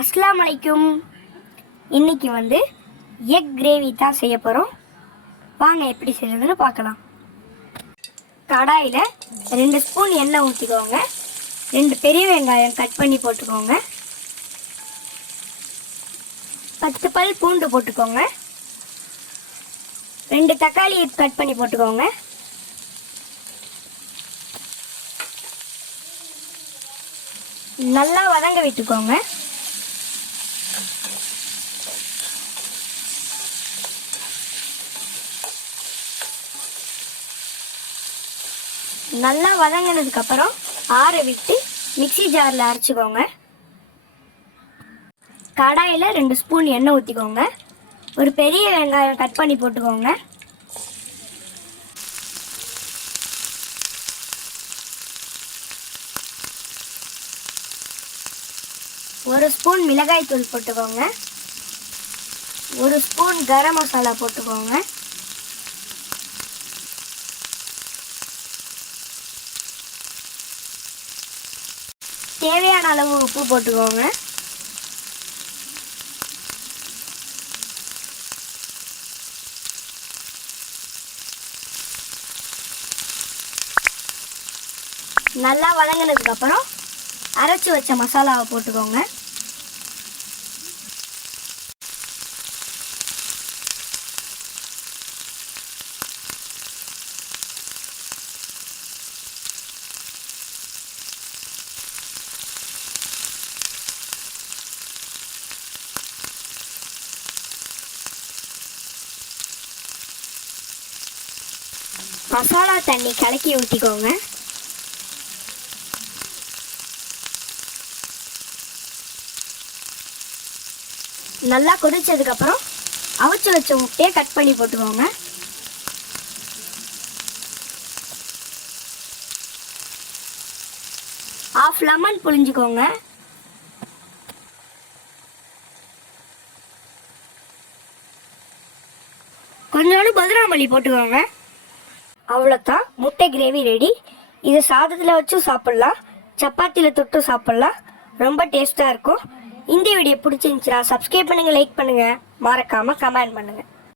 அஸ்லாம் வலைக்கும் இன்னைக்கு வந்து எக் கிரேவி தான் செய்ய போகிறோம் வாங்க எப்படி செய்யறதுன்னு பார்க்கலாம். கடாயில் ரெண்டு ஸ்பூன் எண்ணெய் ஊற்றிக்கோங்க ரெண்டு பெரிய வெங்காயம் கட் பண்ணி போட்டுக்கோங்க. பத்து பல் பூண்டு போட்டுக்கோங்க. ரெண்டு தக்காளி கட் பண்ணி போட்டுக்கோங்க. நல்லா வதங்க விட்டுக்கோங்க. நல்லா வதங்கினதுக்கு அப்புறம் ஆற விட்டு மிக்சி ஜாரில் அரைச்சிக்கோங்க. கடாயில் ரெண்டு ஸ்பூன் எண்ணெய் ஊற்றிக்கோங்க ஒரு பெரிய வெங்காயம் கட் பண்ணி போட்டுக்கோங்க. ஒரு ஸ்பூன் மிளகாய் தூள் போட்டுக்கோங்க. ஒரு ஸ்பூன் கரம் மசாலா போட்டுக்கோங்க. தேவையான அளவு உப்பு போட்டுக்கோங்க. நல்லா வதங்கினதுக்கப்புறம் அரைச்சி வச்ச மசாலாவை போட்டுக்கோங்க. மசாலா தண்ணி கலக்கி ஊற்றிக்கோங்க நல்லா கொதிச்சதுக்கப்புறம் அவிச்சு வச்ச முட்டையை கட் பண்ணி போட்டுக்கோங்க. ஆஃப் லெமன் புழிஞ்சுக்கோங்க. கொஞ்சோண்டு பதுராமல்லி போட்டுக்கோங்க. அவ்வளோதான் முட்டை கிரேவி ரெடி இது சாதத்தில் வச்சும் சாப்பிட்லாம். சப்பாத்தியில் தொட்டு சாப்பிட்லாம். ரொம்ப டேஸ்ட்டாக இருக்கும். இந்த வீடியோ பிடிச்சிருந்துச்சுன்னா சப்ஸ்கிரைப் பண்ணுங்கள் லைக் பண்ணுங்கள் மறக்காமல் கமெண்ட் பண்ணுங்கள்